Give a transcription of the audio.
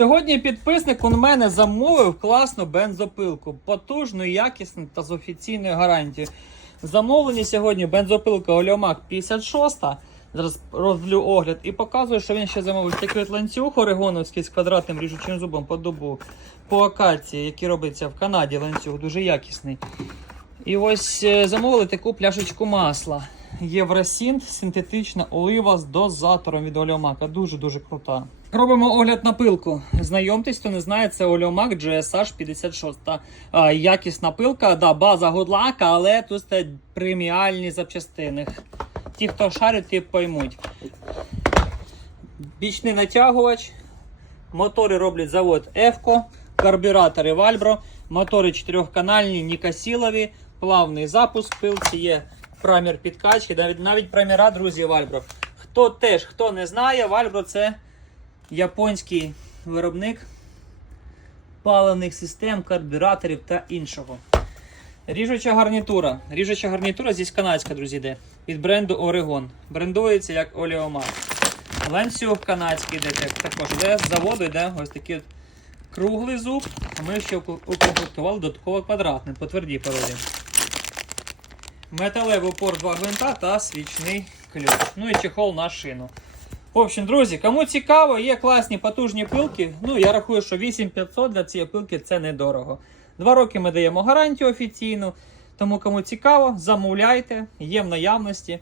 Сьогодні підписник у мене замовив класну бензопилку, потужну, якісну та з офіційною гарантією. Замовлені сьогодні бензопилка Олеомак 56. Зараз роблю огляд і показую, що він ще замовив такий ланцюг орегоновський з квадратним ріжучим зубом по дубу, по акації, який робиться в Канаді ланцюг, дуже якісний. І ось е, замовили таку пляшечку масла. Євросінт, синтетична олива з дозатором від Олеомака. Дуже-дуже крута. Робимо огляд на пилку. Знайомтесь, хто не знає, це Олеомак GSH 56. А, якісна пилка, да, база гудлака, але тут стоять преміальні запчастини. Ті, хто шарить, ті поймуть. Бічний натягувач. Мотори роблять завод Евко, карбюратори Вальбро, мотори чотирьохканальні, Нікасілові, плавний запуск пилці, є прамір підкачки, навіть, навіть праміра, друзі, Вальбро. Хто теж, хто не знає, Вальбро це японський виробник паливних систем, карбюраторів та іншого. Ріжуча гарнітура. Ріжуча гарнітура здесь канадська, друзі, йде. Від бренду Oregon. Брендується як Олеомар. Ланцюг канадський йде також. Йде з заводу йде ось такий от круглий зуб. Ми ще укомплектували додатково квадратний по твердій породі. Металевий упор 2 гвинта та свічний ключ. Ну і чехол на шину. В общем, друзі, кому цікаво, є класні потужні пилки. Ну, я рахую, що 8500 для цієї пилки це недорого. Два роки ми даємо гарантію офіційну. Тому кому цікаво, замовляйте, є в наявності.